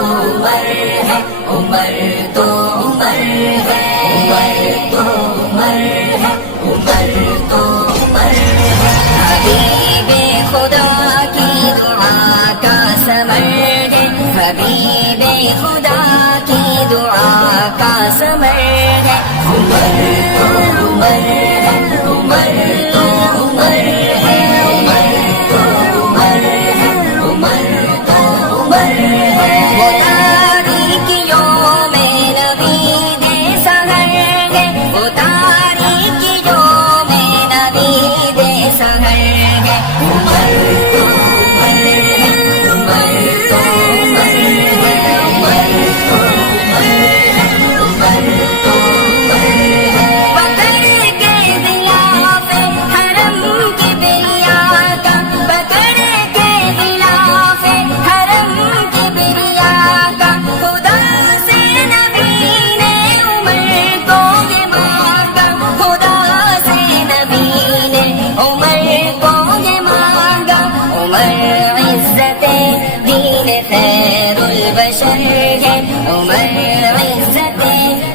عمر ہے، عمر تو عمر ہے، عمر تو عمر ہے، عمر تو عمر ہے۔ حبیب خدا کی دعا کا ثمر ہے، حبیب خدا کی دعا کا ثمر ہے۔ عمر تو عمر ہے، عمر تو عمر ہے، عمر تو عمر ہے، عمر تو عمر ہے۔ وہ تاریکیوں میں نوید سحر ہے، وہ تاریکیوں میں نوید سحر ہے۔ عمر تو عمر ہے، عمر تو عمر ہے، عمر تو عمر ہے، عمر تو عمر ہے۔ پکڑ کے غلاف حرم کی بریا کا، پکڑ کے غلاف حرم کی بریا کا، خدا سے نبی نے عمر کو یہ مانگا، خدا سے نبی نے عمر کو یہ مانگا۔ عمر عزت دین خیر البشر ہے، عمر عزت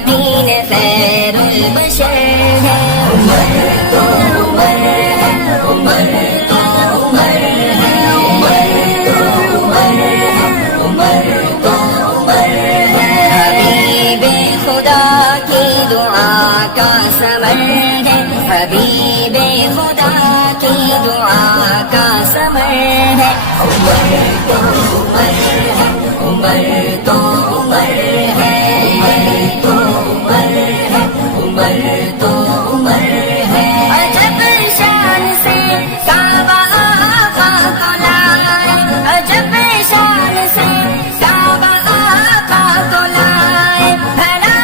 دین خیر البشر ہے۔ عمر تو عمر ہے، عمر تو عمر ہے، عمر تو عمر ہے، عمر تو عمر ہے۔ حبیب خدا کی دعا کا ثمر ہے، حبیب خدا کی دعا کا ثمر ہے۔ عمر تو عمر ہے، عمر تو عمر ہے، عمر تو عمر ہے، عمر تو عمر ہے۔ عجب شان سے کعبہ آقا کو لائے، عجب شان سے کعبہ آقا کو لائے، بھلا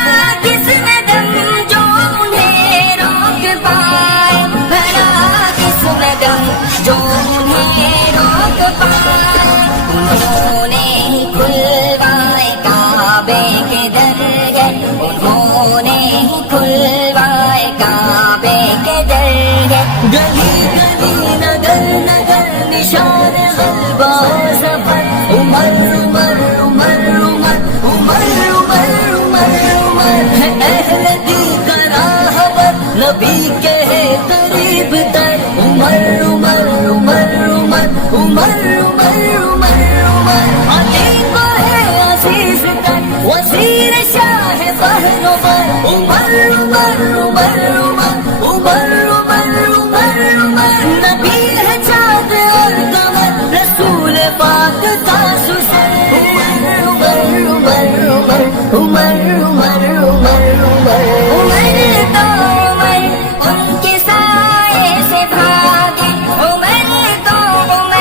کس میں دم جو انہیں روک پائے، بھلا کس میں دم جو انہیں روک پائے۔ انہوں نے ہی کھلوائے کعبے کے در ہے، انہوں نے ہی کھلوائے کعبے کے در ہے۔ گلی گلی نگر نگر نشان غلبہ سفر، عمر عمر عمر عمر عمر عمر عمر عمر ہے اہل دی کا راہبر، نبی کے ہے قریب تر۔ عمر عمر عمر عمر عمر عمر عمر عمر عتیق ہے عزیز تر، وزیر شاہ فہر عمر۔ عمر عمر عمر عمر عمر عمر عمر عمر نبی ہے چاند اور قمر، رسول پاک کا سسر۔ عمر عمر عمر عمر عمر عمر عمر عمر عمر تو عمر ان کے سائے سے بھاگے، عمر تو عمر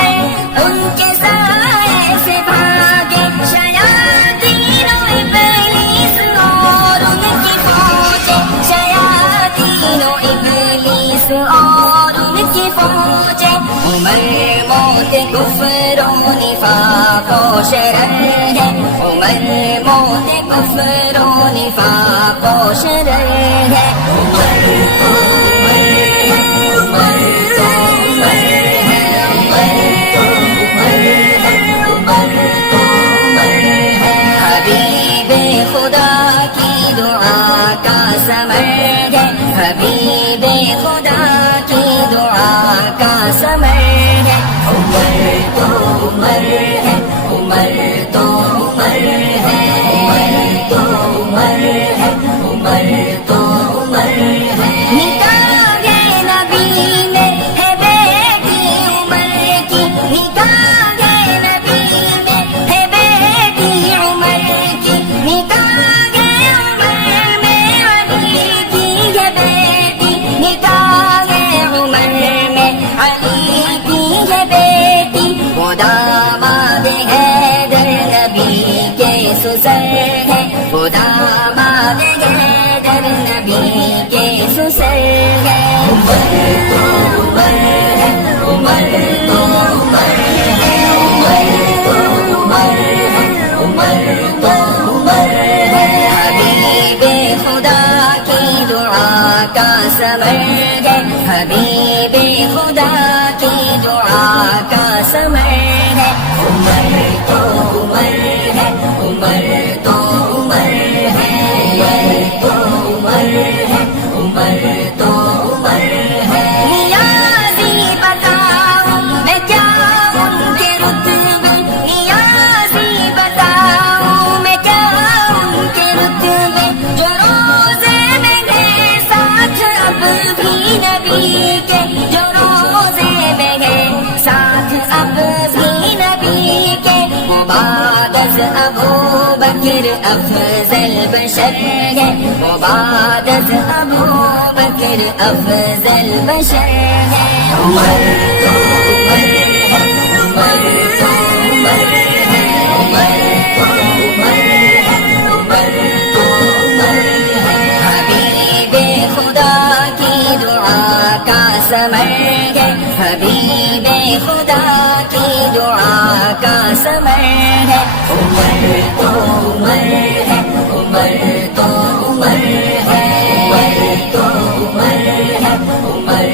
ان کے سائے سے بھاگے، شیاطین و ابلیس اور ان کی فوجیں، شیاطین و ابلیس اور ان کی فوجیں۔ عمر موت کفر و نفاق و شرر ہے، عمر موت کفر و نفاق و شرر ہے۔ عمر تو عمر ہے، عمر تو عمر ہے، عمر تو عمر ہے، عمر تو عمر ہے۔ حبیب خدا کی دعا کا ثمر ہے، حبیب خدا کی دعا کا ثمر ہے۔ عمر تو عمر ہے، عمر تو عمر ہے، عمر تو عمر ہے، عمر تو عمر ہے۔ نکاح نبی میں ہے بیٹی عمر کی، نکاح نبی میں ہے بیٹی عمر کی، نکاح عمر میں علی کی ہے بیٹی، نکاح عمر میں علی کی ہے بیٹی۔ وہ داماد حیدر نبی کے سسر ہے، وہ داماد حیدر نبی کے سسر ہے۔ عمر تو عمر ہے، عمر تو عمر ہے، عمر تو عمر ہے، عمر تو عمر ہے۔ حبیب خدا کی دعا کا ثمر ہے، حبیب خدا کی دعا کا ثمر ہے۔ عمر تو عمر ہے، عمر تو عمر ہے، عمر تو عمر ہے، عمر تو عمر ہے۔ نیازی بتاؤں میں کیا ان کے رتبے، نیازی بتاؤں میں کیا ان کے رتبے، جو روزے میں گئے ساتھ اب بھی نبی کے، جو روزے میں گئے ساتھ اب بھی نبی کے۔ بعد از ابو بکر افضل بشر ہے، بعد از ابو بکر افضل بشر ہے۔ عمر تو عمر ہے، عمر تو عمر ہے، عمر تو عمر ہے، عمر تو عمر ہے۔ حبیب خدا کی دعا کا ثمر ہے، حبیب خدا کی دعا کا ثمر ہے۔ عمر تو عمر ہے، عمر تو عمر ہے، عمر تو عمر ہے، عمر